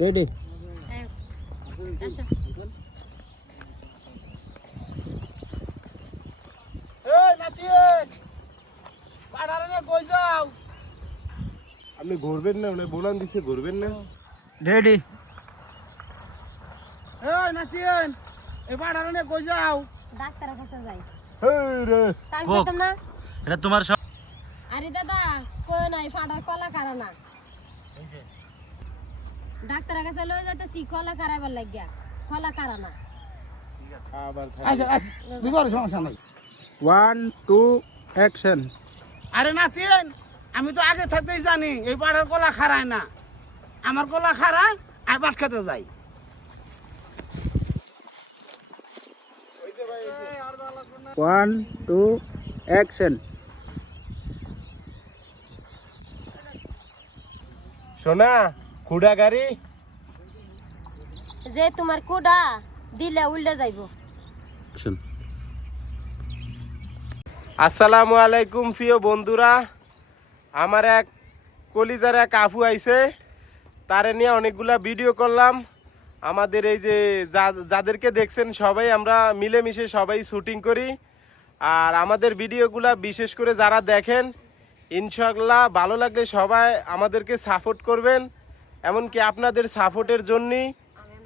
ready আপনি ঘুরবেন না মানে বলান দিছে ঘুরবেন না রেডি এই নাতিন এবার আরে কই যাও ডাক্তারের কাছে যাই এই রে তাই যেতাম না এটা তোমার সব আরে দাদা কই নাই ফাটার কলা কারা না ডাক্তারের কাছে লয়ে যাইতেছি কলা কারাবার লাগিয়া কলা কারা না আবার আচ্ছা দুবার সমস্যা নাই 1 2 অ্যাকশন আরে নাতিন আমি তো আগে থাকতেই জানি এই পাড়ার কলা খারায় না আমার কলা খারায় আর ভাত খেতে যাই 1 2 অ্যাকশন সোনা খুড়া গাড়ি যে তোমার কুডা দিলে উল্টে যাইবো আসসালামু আলাইকুম প্রিয় বন্ধুরা আমার এক কলিজার এক আফু আইছে তারে নিয়ে অনেকগুলা ভিডিও করলাম আমাদের এই যে যাদেরকে দেখছেন সবাই আমরা মিলেমিশে সবাই শুটিং করি আর আমাদের ভিডিওগুলা বিশেষ করে যারা দেখেন ইনশাআল্লাহ ভালো লাগলে সবাই আমাদেরকে সাপোর্ট করবেন এমনকি আপনাদের সাপোর্টের জন্যই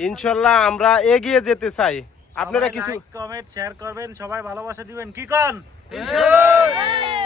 ইনশাআল্লাহ আমরা এগিয়ে যেতে চাই আপনারা কিছু কমেন্ট শেয়ার করবেন সবাই ভালোবাসা দিবেন কি কোন ইনশাআল্লাহ